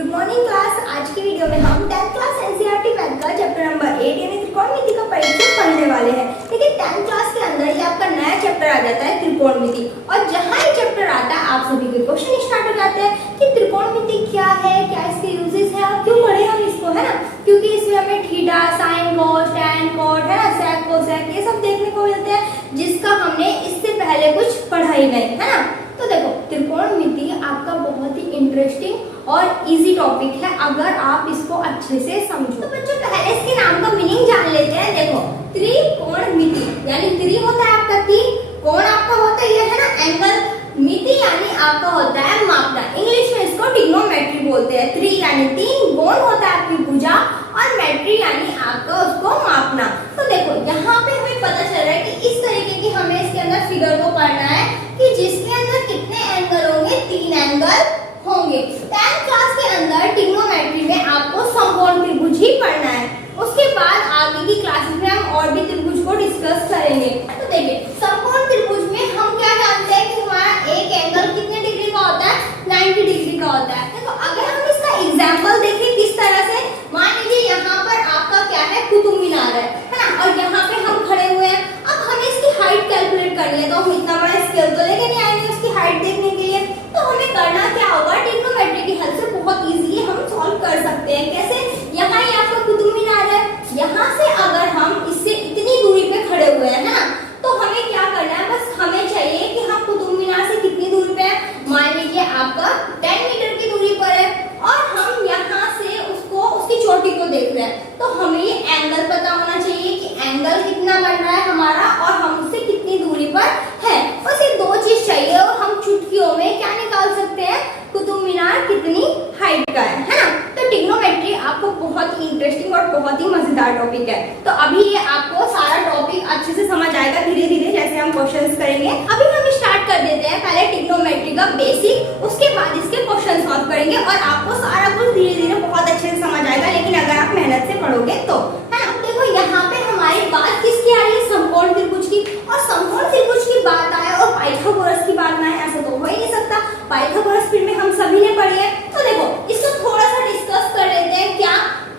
Good morning class. आज की video में हम 10th क्लास एनसीईआरटी मैथ का चैप्टर नंबर 8 यानी त्रिकोणमिति का परिचय पढ़ने वाले हैं। लेकिन 10th क्लास के अंदर ये आपका नया चैप्टर आ जाता है त्रिकोणमिति, और जहाँ ये चैप्टर आता है आप सभी के क्वेश्चन स्टार्ट हो जाते हैं कि त्रिकोणमिति क्या है, क्या इसके यूजेस है और क्यों पढ़े हम इसको, है ना। क्योंकि इसमें हमें theta, sine, cos, tan, cot, है ना, सेक, कोसेक ये सब देखने को मिलते हैं जिसका हमने इससे पहले कुछ पढ़ा ही नहीं, है ना। तो देखो त्रिकोणमिति आपका बहुत ही इंटरेस्टिंग और इजी टॉपिक है अगर आप इसको अच्छे से समझो। तो बच्चों पहले इसके नाम का मीनिंग जान लेते हैं। देखो त्रिकोणमिति यानी त्रि होता है आपका तीन, कोण आपका होता है ये, है ना, एंगल, मिति यानी आपका होता है मापना। इंग्लिश में इसको ट्रिग्नोमेट्री बोलते हैं। त्रि यानी तीन, कोण होता है आपकी भुजा, और मेट्री यानी आपका उसको मापना। तो देखो यहाँ पे हमें पता चल रहा है कि इस तरीके की हमें इसके अंदर फिगर को पढ़ना है कि जिसके अंदर कितने एंगल होंगे, तीन एंगल होंगे। 10th क्लास के अंदर ट्रिग्नोमेट्री में आपको समकोण त्रिभुज ही पढ़ना है। उसके बाद आगे की क्लासेस में हम और भी त्रिभुज को डिस्कस करेंगे। तो देखिए समकोण त्रिभुज में हम क्या जानते हैं कि हमारा एक एंगल कितने डिग्री का होता है, 90 डिग्री का होता है। देखो अगर हम इसका एग्जांपल देखें किस तरह से, मान लीजिए यहाँ पर आपका क्या है, कुतुब मीनार है ना, और यहाँ पे हम खड़े हुए हैं। अब हमें इसकी हाइट कैलकुलेट करनी है, तो हम इतना बड़ा स्केल तो लेके नहीं आएंगे उसकी हाइट देखने के लिए। तो हमें करना क्या होगा, ट्रिग्नोमेट्री की हेल्प से बहुत इजीली हम सॉल्व कर सकते हैं। कैसे, यहाँ ही आपका कुतुब मीनार है, यहाँ से अगर हम इससे इतनी दूरी पे खड़े हुए हैं, है ना, तो हमें क्या करना है, बस हमें चाहिए कि हम कुतुब मीनार से कितनी दूरी पे है, मान लीजिए आपका 10 मीटर की दूरी पर है, और हम यहाँ से उसको उसकी चोटी को देख रहे हैं। तो हमें ये एंगल पता होना चाहिए कि एंगल कितना बन रहा है हमारा और हम उससे कितनी दूरी पर है। बस ये दो चीज चाहिए और हम चुटकियों में क्या निकाल सकते हैं, कुतुब मीनार कितनी हाइट का है ना। तो ट्रिग्नोमेट्री आपको बहुत ही इंटरेस्टिंग और बहुत ही मजेदार टॉपिक है। तो अभी ये आपको सारा टॉपिक अच्छे से समझ आएगा धीरे धीरे जैसे हम क्वेश्चंस करेंगे। अभी हम स्टार्ट कर देते हैं पहले ट्रिग्नोमेट्री का बेसिक, उसके बाद इसके क्वेश्चन सॉल्व करेंगे और आपको सारा कुछ धीरे धीरे बहुत अच्छे से समझ आएगा, लेकिन अगर आप मेहनत से पढ़ोगे तो, है ना। देखो यहाँ पे हमारी बात किसकी आ रही है, समकोण त्रिभुज की, और समकोण त्रिभुज की बात आए और पाइथागोरस की बात ना आए ऐसा तो हो ही नहीं सकता। पाइथागोरस फिर में हम सभी ने पढ़ी है। तो देखो इसको थोड़ा सा डिस्कस कर लेते हैं। क्या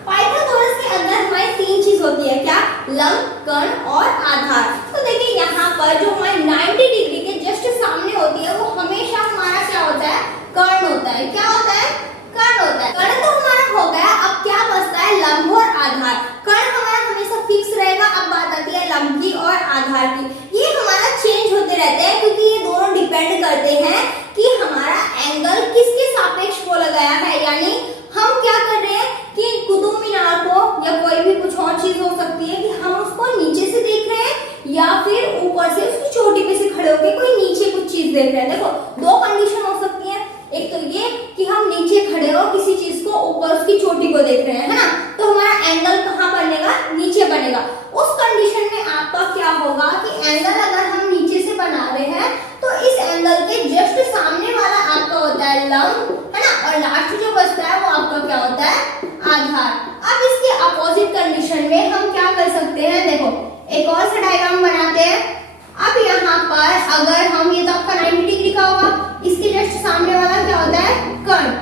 पाइथागोरस के अंदर हमारी तीन चीज होती है, क्या, लंब, कर्ण और आधार। तो देखिए यहाँ पर जो हमारी 90 डिग्री के जस्ट सामने होती है वो हमेशा हमारा क्या होता है, कर्ण होता है। क्या होता है, कर्ण होता है। कर्ण तो हमारा हो गया, अब क्या बचता है, लंब और आधार। कर्ण हमारा हमेशा फिक्स रहेगा। अब बात आती है लंब की और आधार की। ये हमारा चेंज होते रहते हैं क्योंकि ये दोनों डिपेंड करते हैं कि हमारा एंगल किसके सापेक्ष को लगाया है। यानी हम क्या कर रहे हैं कि कुतुब मीनार को या कोई भी कुछ और चीज हो सकती है कि हम उसको नीचे से देख रहे हैं या फिर ऊपर से उसकी चोटी पे से खड़े होकर कोई नीचे कुछ चीज देख रहे हैं। देखो दो कंडीशन हो सकती है, एक तो ये कि हम नीचे खड़े हो किसी चीज को, ऊपर उसकी चोटी को देख रहे हैं, है ना, तो हमारा एंगल कहाँ बनेगा, नीचे बनेगा। उस कंडीशन में आपका क्या होगा कि एंगल अगर हम नीचे से बना रहे हैं तो इस एंगल के जस्ट सामने वाला आपका होता है लंब, है ना, और लास्ट जो बचता है वो आपका क्या होता है, आधार। अब इसके अपोजिट कंडीशन में हम क्या कर सकते हैं, देखो एक और सा डायग्राम बनाते हैं। अब यहाँ पर अगर हम, ये तो आपका 90 डिग्री का होगा, इसके जस्ट सामने वाला क्या होता है, कर्ण।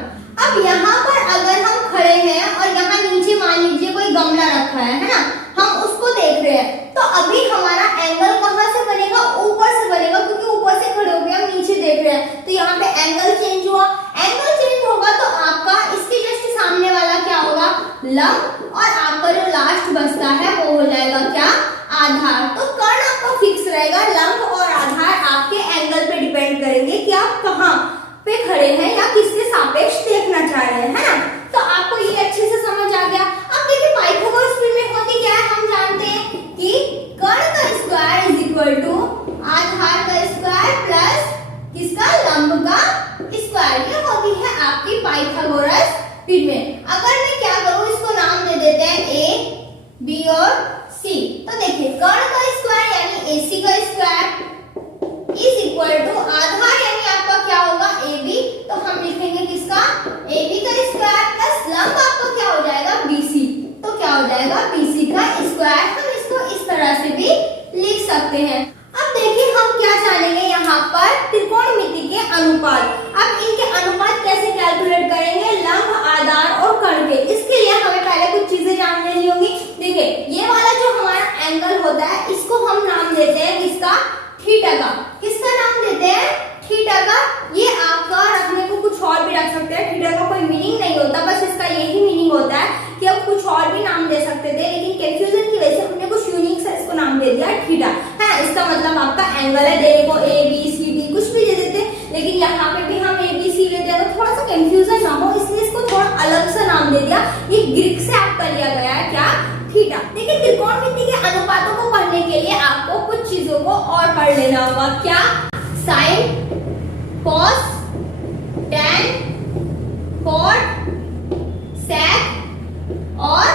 अब यहाँ पर अगर हम खड़े हैं और यहाँ नीचे मान लीजिए कोई गमला रखा है ना, हम उसको देख रहे हैं, तो अभी हमारा एंगल कहाँ से बनेगा, ऊपर से बनेगा, क्योंकि ऊपर से खड़े हो गए हम नीचे देख रहे हैं। तो यहाँ पे एंगल चेंज हुआ, एंगल चेंज होगा तो आपका इसके जस्ट सामने वाला क्या होगा, लंब, और आपका जो लास्ट बचता है वो हो जाएगा क्या, आधार। तो कर्ण आपका फिक्स रहेगा, लंब और आधार आपके एंगल पे डिपेंड करेंगे कि आप कहाँ पे खड़े हैं या किसके सापेक्ष देखना चाह रहे हैं, है ना। तो आपको ये अच्छे से समझ आ गया। अब देखिए पाइथागोरस में होती क्या है, हम जानते हैं कि कर्ण का स्क्वायर इज इक्वल टू आधार का स्क्वायर प्लस किसका, लंब का स्क्वायर। ये होती है आपकी पाइथागोरस में। अगर मैं क्या करूं, इसको नाम दे देते हैं ए, बी और सी। तो देखिए कर्ण का स्क्वायर यानी AC का स्क्वायर इज इक्वल टू आधार यानी आपका क्या होगा, AB। तो हम लिखेंगे किसका, AB का स्क्वायर प्लस लंब आपका क्या हो जाएगा, BC। तो क्या हो जाएगा, BC का स्क्वायर। हम इसको इस तरह से भी लिख सकते हैं। अब देखिए हम क्या जानेंगे यहाँ पर त्रिकोणमिति के अनुपात। अब इनके अनुपात कैसे कैलकुलेट करेंगे, लंब, आधार नाम दे दिया, ये ग्रीक से आपका लिया गया है क्या, थीटा। देखिए त्रिकोणमिति के अनुपातों को पढ़ने के लिए आपको कुछ चीजों को और पढ़ लेना होगा, क्या, साइन, कॉस, टैन, कॉट, सेक और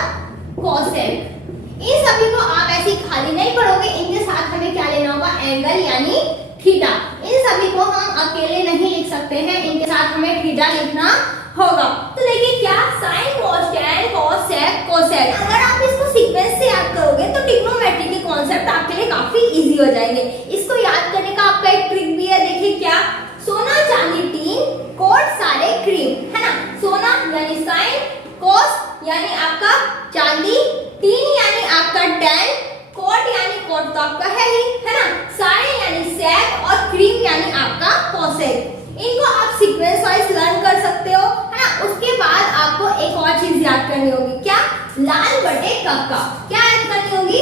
कोसेक। इन सभी को आप ऐसे ही खाली नहीं पढ़ोगे, इनके साथ हमें क्या लेना होगा, एंगल यानी थीटा। इन सभी को हम अकेले नहीं लिख सकते हैं, इनके साथ हमें थीटा लिखना होगा। तो देखिए क्या, साइन, कॉस, टैन, कॉस, सेक, कोसेक। अगर आप इसको सीक्वेंस से याद करोगे तो ट्रिग्नोमेट्री के कॉन्सेप्ट आपके लिए काफी इजी हो जाएंगे। इसको याद करने का आपका एक ट्रिक भी है, देखिए क्या, सोना चांदी टीन, कोट सारे क्रीम, है ना। सोना यानी साइन, कॉस यानी आपका चांदी, टीन यानी आपका टैन, कोट यानी कोट तो आपका है ही, है ना, साइन यानी सेक और क्रीम यानी आपका कोसेक। इनको आप सीक्वेंस वाइज लर्न कर सकते हो, है ना। उसके बाद आपको एक और चीज याद करनी होगी, क्या, लाल बटे कक्का। क्या याद करनी होगी,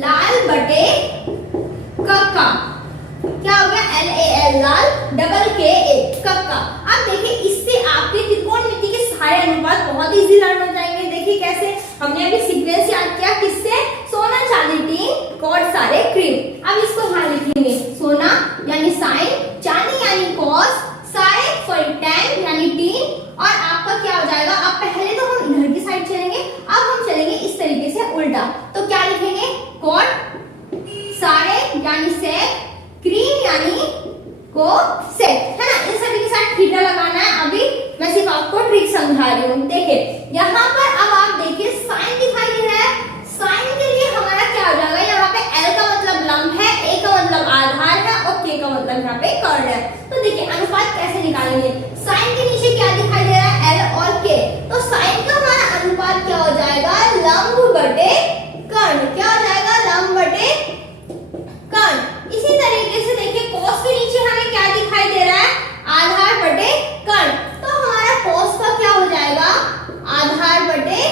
लाल बटे कक्का। क्या हो गया, LAL लाल, डबल KA कक्का। अब देखिए इससे आपके त्रिकोणमिति के सारे अनुपात बहुत इजी लर्न हो जाएंगे। देखिए कैसे, हमने अभी सीक्वेंस याद किया, किससे, सोना चांदी टीन, कोट सारे क्रीम। अब इसको यहाँ लिखेंगे, सोना यानी साइन, चांदी यानी कॉस, सारे सॉरी टैन यानी टीन, और आपका क्या हो जाएगा, अब पहले तो हम इधर की साइड चलेंगे, अब हम चलेंगे इस तरीके से उल्टा। तो क्या लिखेंगे, कोट, सारे यानी सेक, क्रीम यानी को सेक, है ना। इन सभी के साथ थीटा लगाना है। अभी मैं सिर्फ आपको ट्रिक समझा रही हूँ। देखिए यहाँ पर अब आप देखिए साइन दिखाई दे रहा है, साइन के लिए हमारा क्या हो जाएगा, यहाँ पे L का मतलब लंब है, A का मतलब आधार है और K का मतलब यहाँ पे कर्ण है। तो देखिए अनुपात कैसे निकालेंगे, साइन के नीचे क्या दिखाई दे रहा है, L और K। तो साइन का हमारा अनुपात क्या हो जाएगा, लंब बटे कर्ण। क्या हो जाएगा, लंब बटे कर्ण। इसी तरीके से देखिए कोस के नीचे हमें क्या दिखाई दे रहा है, आधार बटे कर्ण। तो हमारा कोस का क्या हो जाएगा, आधार बटे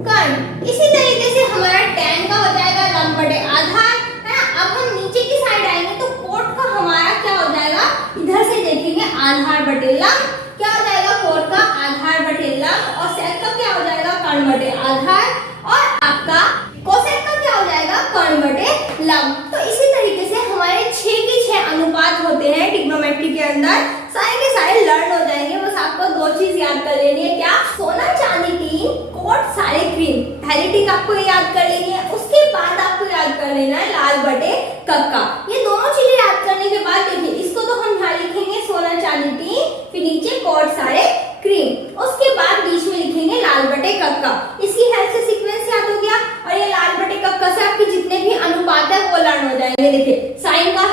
कर्ण। इसी तरीके से हमारा टैन का हो जाएगा लंब बटे आधार, है ना। अब हम नीचे की साइड आएंगे तो कोट का हमारा क्या हो जाएगा, इधर से देखेंगे आधार बटे लंब। क्या हो जाएगा, कोट का आधार बटे लंब, और सेक का क्या हो जाएगा, कर्ण बटे आधार, और आपका कोसेक का क्या हो जाएगा, कर्ण बटे लंब। तो इसी तरीके से हमारे 6 के 6 अनुपात होते हैं ट्रिग्नोमेट्री के अंदर, सारे के सारे लर्न हो जाएंगे। बस आपको दो चीज याद कर लेनी है, क्या, सोना चांदी टीन, कोट सारे क्रीम। पहली ट्रिक आपको याद कर लेनी है, उसके बाद आपको याद कर लेना है लाल बटे कक्का। ये दोनों चीजें याद करने के बाद देखिए इसको तो हम यहाँ लिखेंगे सोना चांदी टीन, फिर नीचे कोट सारे क्रीम, उसके बाद बीच में लिखेंगे लाल बटे कक्का। इसकी हेल्प से सीक्वेंस याद हो गया, और ये लाल बटे कक्का से आपके जितने भी अनुपात है वो लर्न हो जाएंगे। देखिए साइन का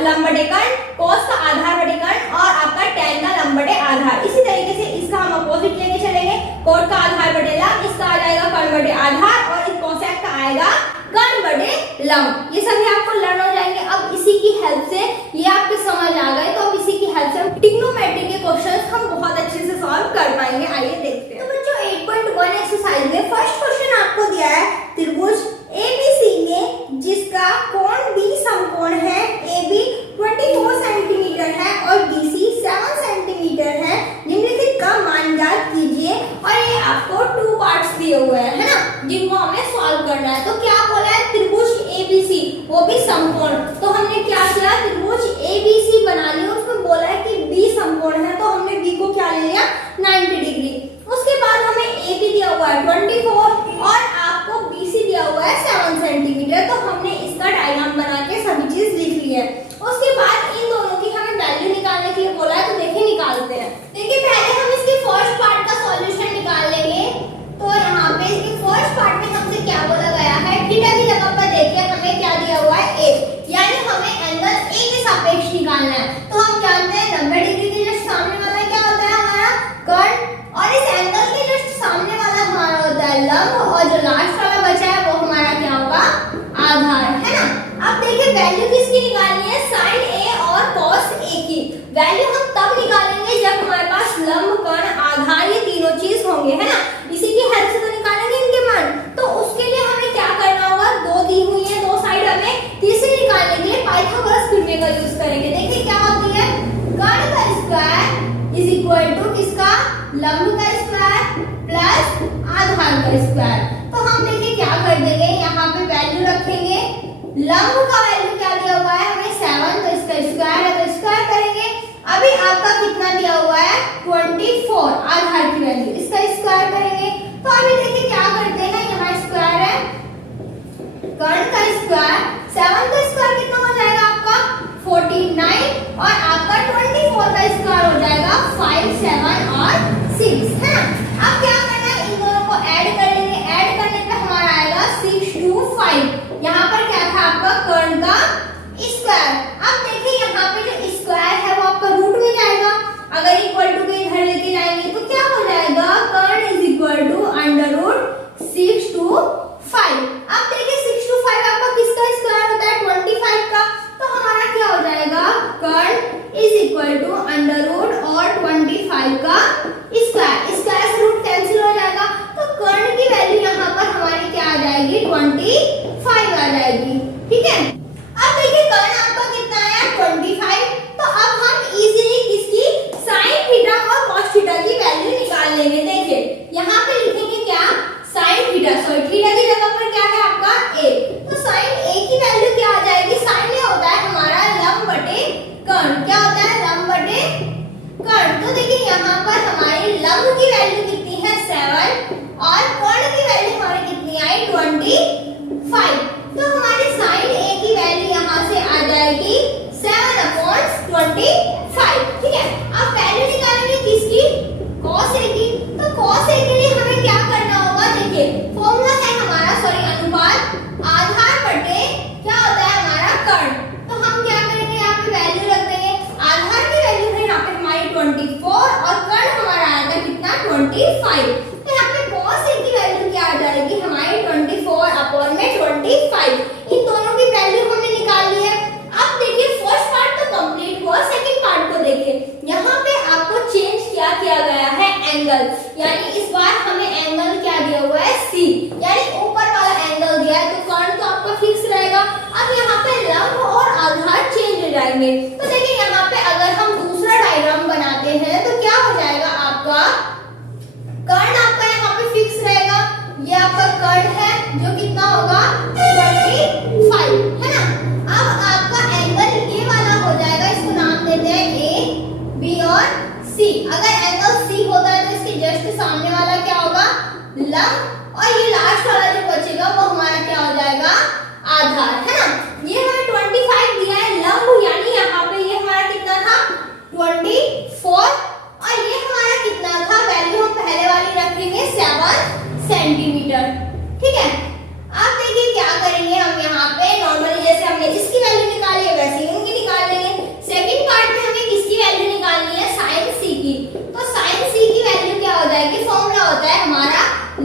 लंब बटे कर्ण, कॉस का आधार बटे कर्ण, और आपका टैन का लंब बटे आधार। इसी तरीके से इसका हम अपोजिट लेके चलेंगे, कोट का आधार बटे लंब, इसका आ जाएगा कर्ण बटे आधार, और इस कोसेक का आएगा कर्ण बटे लंब। ये सभी आपको लर्न हो जाएंगे। अब इसी की हेल्प से ये आपके समझ आ गए, तो अब इसी की हेल्प से ट्रिग्नोमेट्री के क्वेश्चंस हम बहुत अच्छे से सॉल्व कर पाएंगे। आइए देखते हैं। तो बच्चों 8.1 एक्सरसाइज में फर्स्ट क्वेश्चन आपको दिया है, त्रिभुज ABC में जिसका कोण B समकोण है, AB 24 सेंटीमीटर है और BC 7 सेंटीमीटर है, निम्नलिखित का मान ज्ञात कीजिए। और ये आपको 2 पार्ट्स दिए हुए हैं, है ना, जिनको हमें सॉल्व करना है। तो क्या बोला है, त्रिभुज ABC वो भी समकोण। तो हमने क्या किया, त्रिभुज ABC बना लिया, उसमें बोला है कि B समकोण है, तो हमने B को क्या ले लिया, 90 डिग्री। उसके बाद हमें AB दिया हुआ है 24 और आपको BC दिया हुआ है 7 सेंटीमीटर। तो हमने इसका डायग्राम बना के सभी चीज लिख ली है। उसके बाद इन दोनों की हमें वैल्यू निकालने के लिए बोला है, तो देखिए निकालते हैं। देखिए पहले हम इसके फर्स्ट पार्ट का सॉल्यूशन निकाल लेंगे। तो यहाँ पे इसके फर्स्ट पार्ट में हमसे क्या बोला गया है, थीटा की जगह पर देखिए हमें क्या दिया हुआ है, A, यानी हमें एंगल A के सापेक्ष निकालना है। तो हम जानते हैं 90 डिग्री के जस्ट सामने वाला क्या होता है, हमारा कर्ण, और इस एंगल के जस्ट सामने वाला हमारा होता है लंब, और जो लास्ट वाला बचा है वो हमारा क्या होगा, आधार, है ना। अब देखिए वैल्यू किसकी निकालनी है, साइन A और cos A की वैल्यू हम तब निकालेंगे जब हमारे पास लंब, कर्ण, आधार ये तीनों चीज होंगे, है ना। इसी की हेल्प से तो निकालेंगे इनके मान। तो उसके लिए हमें क्या करना होगा, दो दी हुई है, दो साइड हमें तीसरी निकालने के लिए पाइथागोरस थ्योरम का यूज करेंगे। देखिए क्या होती है, कर्ण का स्क्वायर इज इक्वल टू किसका, लंब का स्क्वायर प्लस आधार का स्क्वायर। तो हम देखिए क्या कर देंगे, यहाँ पे वैल्यू रखेंगे, लंब का वैल्यू क्या दिया हुआ है हमें 7, तो इसका स्क्वायर है तो स्क्वायर करेंगे। अभी आपका कितना दिया हुआ है 24 आधार की वैल्यू, इसका स्क्वायर करेंगे। तो अभी देखिए क्या करते हैं, यहाँ स्क्वायर है, कर्ण का स्क्वायर 7 का स्क्वायर कितना हो जाएगा आपका 49 और आपका 24 का स्क्वायर हो जाएगा 5, 7 और 6 है ना। अब क्या करना है, इन दोनों को ऐड कर लेंगे, ऐड करने पे हमारा आएगा 6 to 5। यहाँ पर क्या था आपका कर्ण का स्क्वायर। अब देखिए यहाँ पे जो स्क्वायर है वो आपका रूट में जाएगा, अगर इक्वल टू के इधर लेके जाएंगे तो क्या हो जाएगा, कर्ण is equal to under root 6 to 5। अब देखिए 6 to 5 आपका किसका स्क्वायर होता है 25 का, तो हमारा क्या हो जाएगा, कर्ण is equal to under root और 25 का स्क्वायर। स्क्वायर से रूट कैंसिल हो जाएगा, तो कर्ण की वैल्यू यहाँ पर हमारी क्या आ जाएगी 25 आ जाएगी। ठीक है, अब देखिए कर्ण आपका कितना आया 25। तो अब हम इजीली किसकी sin थीटा और cos थीटा की वैल्यू निकाल लेंगे। देखिए यहाँ पे लिखेंगे क्या, sin थीटा, सॉरी थीटा की जगह पर क्या है आपका a, तो sin a की वैल्यू क्या आ जाएगी, sin a होता है हमारा लंब बटे कर्ण, क्या होता है लंब बटे कर्ण। तो देखिए यहाँ पर हमारी लंब की वैल्यू कितनी है 7 और कर्ण की वैल्यू हमारी कितनी आई 25। तो हमारे sin a की वैल्यू यहाँ से आ जाएगी 7/25। ठीक है, अब वैल्यू निकालेंगे किसकी, cos a की। तो cos a के लिए हमें क्या करना होगा, देखिए फॉर्मूला है हमारा, सॉरी अनुपात आधार बटे क्या होता है हमारा कर्ण। तो हम क्या करेंगे, यहाँ पे वैल्यू रख देंगे, आधार की वैल्यू है यहाँ पे हमारी 24 और कर्ण हमारा आएगा कितना 25। तो यहाँ पे cos a की वैल्यू क्या आ जाएगी हमारी 24/25। इन दोनों की वैल्यू हमने निकाल ली है। अब देखिए फर्स्ट पार्ट तो कंप्लीट हुआ, सेकंड पार्ट को देखिए, यहाँ पे आपको चेंज क्या किया गया है एंगल, यानी इस बार हमें एंगल क्या दिया हुआ है C, यानी ऊपर वाला एंगल दिया है, तो कर्ण तो आपका फिक्स रहेगा। अब यहाँ पे लंब और आधार चेंज हो जाएंगे। तो देखिए यहाँ पे अगर हम दूसरा डायग्राम बनाते हैं तो क्या हो जाएगा, आपका कर्ण आपका यहाँ पे फिक्स रहेगा, ये आपका कर्ण है जो कितना होगा 25 है ना। अब आपका एंगल ये वाला हो जाएगा, इसको नाम देते हैं A, B और C। अगर एंगल C होता है तो इसके जस्ट सामने वाला क्या होगा लंब, और ये लास्ट वाला जो बचेगा वो हमारा क्या हो जाएगा आधार है ना। ये हमें 25 दिया है लंब, यानी यहाँ पे ये हमारा कितना था 24 और ये हमारा कितना था, वैल्यू हम पहले वाली रखेंगे 7 सेंटीमीटर। ठीक है, अब देखिए क्या करेंगे, हम यहाँ पे नॉर्मली जैसे हमने इसकी वैल्यू निकाली है वैसे ही उनकी निकाल लेंगे। सेकंड पार्ट में हमें किसकी वैल्यू निकालनी है, sin c की। तो sin c की वैल्यू क्या हो जाएगी, फॉर्मूला होता है हमारा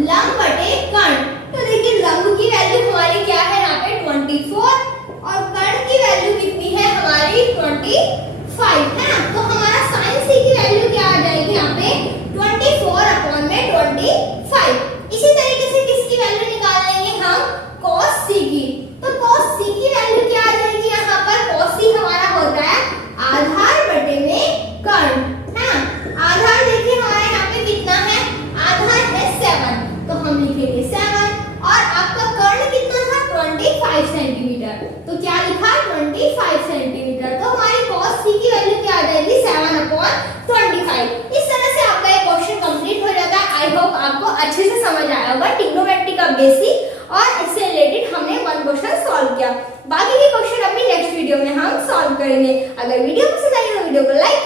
लंब बटे कर्ण। तो देखिए लंब की वैल्यू हमारी क्या है यहाँ पे 24 और कर्ण की वैल्यू कितनी है हमारी 25 है ना। तो हमारा sin c की वैल्यू क्या आ जाएगी यहाँ पे 24/25। इसी तरीके से किसकी वैल्यू निकाल लेंगे हम, cos c की। तो cos c की वैल्यू क्या आ जाएगी यहाँ पर, cos c हमारा होता है आधार बटे में कर्ण है ना। आधार देखिए हमारे यहाँ पे कितना है, आधार है 7, तो हम लिखेंगे 7 और आपका कर्ण कितना था 25 सेंटीमीटर, तो क्या लिखा 25 सेंटीमीटर। तो हमारी cos c की वैल्यू क्या आ जाएगी 7/25। इस तरह से आपका ये क्वेश्चन कंप्लीट हो जाता है। आई होप आपको अच्छे से समझ आया होगा ट्रिग्नोमेट्री का बेसिक, और इससे रिलेटेड हमने 1 क्वेश्चन सॉल्व किया। बाकी के क्वेश्चन अपनी नेक्स्ट वीडियो में हम सॉल्व करेंगे। अगर वीडियो पसंद आई तो वीडियो को लाइक